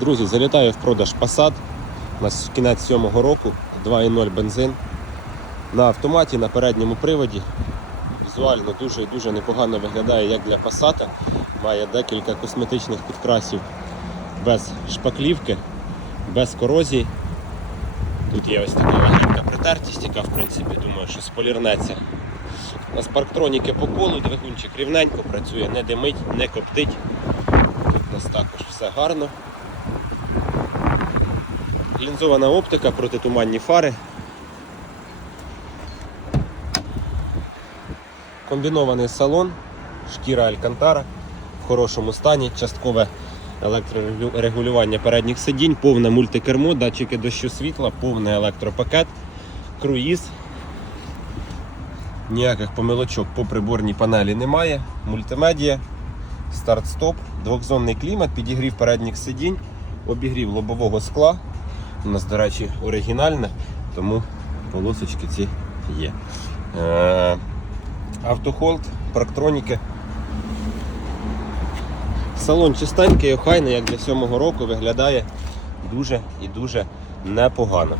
Друзі, залітаю в продаж Passat. У нас кінець сьомого року, 2.0 бензин. На автоматі, на передньому приводі. Візуально дуже і дуже непогано виглядає як для Passat. Має декілька косметичних підкрасів без шпаклівки, без корозії. Тут є ось така легенька притертість, яка в принципі думаю, що сполірнеться. У нас парктроніки по колу, двигунчик рівненько працює, не димить, не коптить. Тут у нас також все гарно. Лінзована оптика, протитуманні фари. Комбінований салон, шкіра Алькантара в хорошому стані, часткове електрорегулювання передніх сидінь, повне мультикермо, датчики дощу світла, повний електропакет, круїз. Ніяких помилочок по приборній панелі немає. Мультимедія, старт-стоп, двохзонний клімат, підігрів передніх сидінь, обігрів лобового скла. У нас, до речі, оригінальне, тому полосочки ці є. Е, Автохолд, парктроніки. Салон чистенький, охайний, як для сьомого року, виглядає дуже і дуже непогано.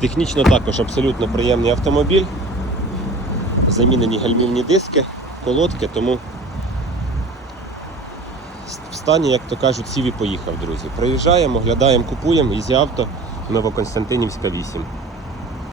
Технічно також абсолютно приємний автомобіль. Замінені гальмівні диски, колодки, тому в стані, як то кажуть, сів і поїхав, друзі. Приїжджаємо, оглядаємо, купуємо, ізі авто Новоконстантинівська 8.